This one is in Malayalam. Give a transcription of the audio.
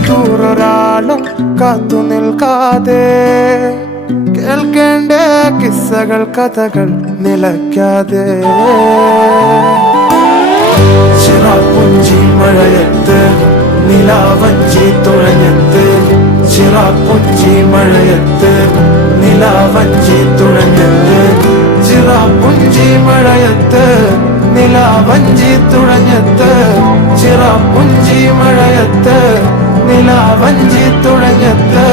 ദൂരൊരാളും കാത്തു നിൽക്കാതെ കേൾക്കേണ്ട കിസ്സകൾ കഥകൾ നിലയ്ക്കാതെ ചിറാപ്പുഞ്ചി മഴയത്ത് നിലാവഞ്ചി തുഴഞ്ഞത്ത് ചിറാപ്പുഞ്ചി മഴയത്ത് നിലാവഞ്ചി തുഴഞ്ഞത്ത് ചിറാപ്പുഞ്ചി മഴയത്ത് നിലാവഞ്ചി തുഴഞ്ഞത്ത് ചിറാപ്പുഞ്ചി മഴയത്ത് നിലാവഞ്ചി തുഴഞ്ഞത്ത്